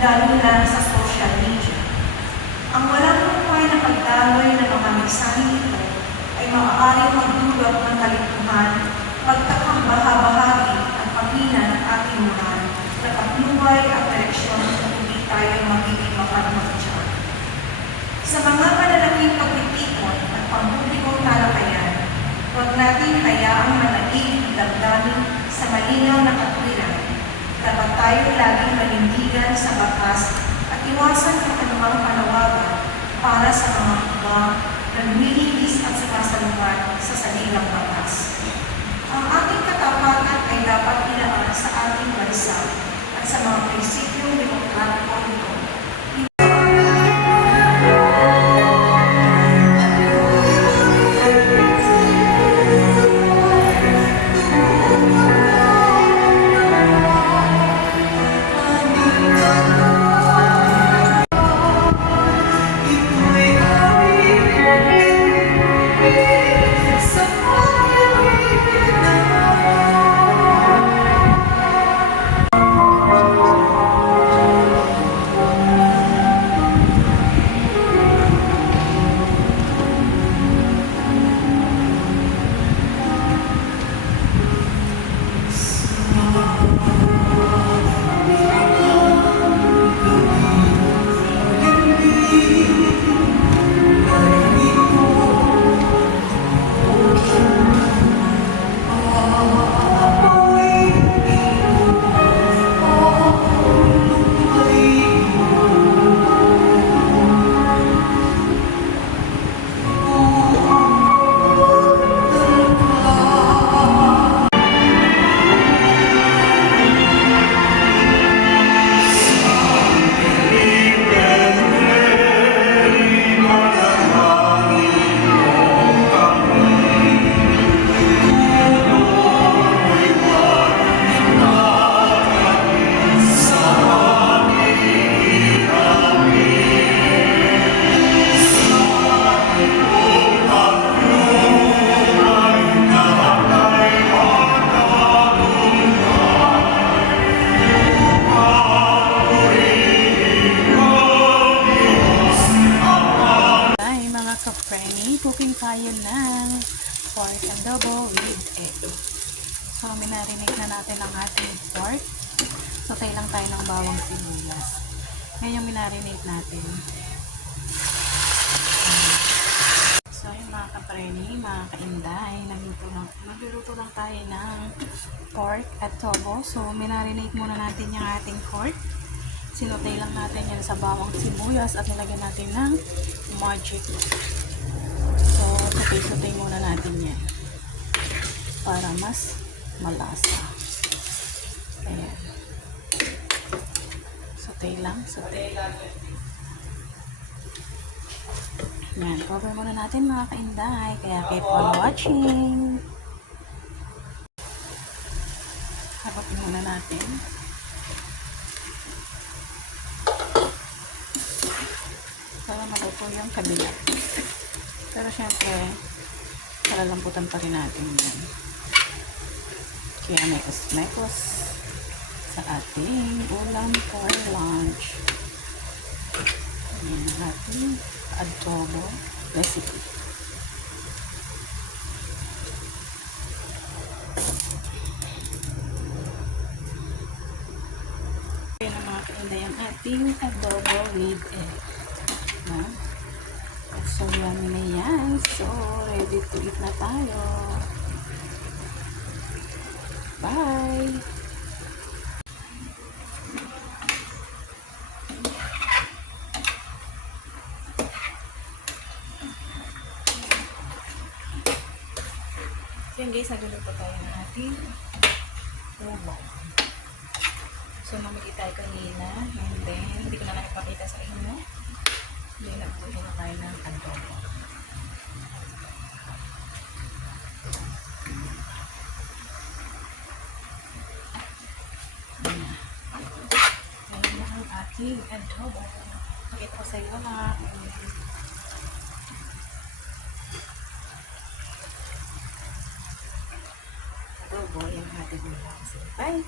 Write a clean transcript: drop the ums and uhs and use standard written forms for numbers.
lalo na sa social media. Ang walang humpay na pagdaloy ng mga mensaheng ito ay maaaring magdulot ng kalituhan, pagkakabaha-bahagi at paghina ng ating moral, na kapluway at direksyon kung hindi tayo magiging mapagmagdyan. Sa mga malalaking pagtitipon at pampublikong talakayan, huwag natin hayaang manatiling damdamin sa malinaw na katwiran. Dapat tayo laging manindigan sa batas at iwasan ang anumang panawagan para sa mga kubang na lumilihis at sumasalungat sa salilang batas. Ang ating katapatan ay dapat ilaan sa ating bansa at sa mga prinsipyong demokratiko nito. Cooking tayo ng pork adobo with egg. So, minarinate na natin ang ating pork. Sotay lang tayo ng bawang sibuyas. Ngayon yung minarinate natin. So, yung mga kapreni, mga kainday, nagluluto lang tayo ng pork adobo. So, minarinate muna natin yung ating pork. Sinotay lang natin yan sa bawang sibuyas at nilagyan natin ng magic. So, sotay-sotay muna natin yan para mas malasa. Ayan. Sotay lang, sotay. Yan, cover muna natin mga kainday. Kaya keep on watching. Harapin muna natin. Para maluto yung kabila. Pero syempre, palalamputan pa rin natin yan. Kaya mekos-mekos sa ating ulam for lunch. Yan ang ating adobo recipe. Yan ang mga kainday ang ating adobo with egg. So, yummy na yan. So, ready to eat na tayo. Bye! So, yun guys, nagluluto tayo ng ating ulo. So, namigit tayo kanina. And then, hindi ko na nakipakita sa inyo. Hindi na po na tayo ng adobo. Ayan na ang ating adobo. Pakita ko sa iyo na adobo yung ating ulam. Bye!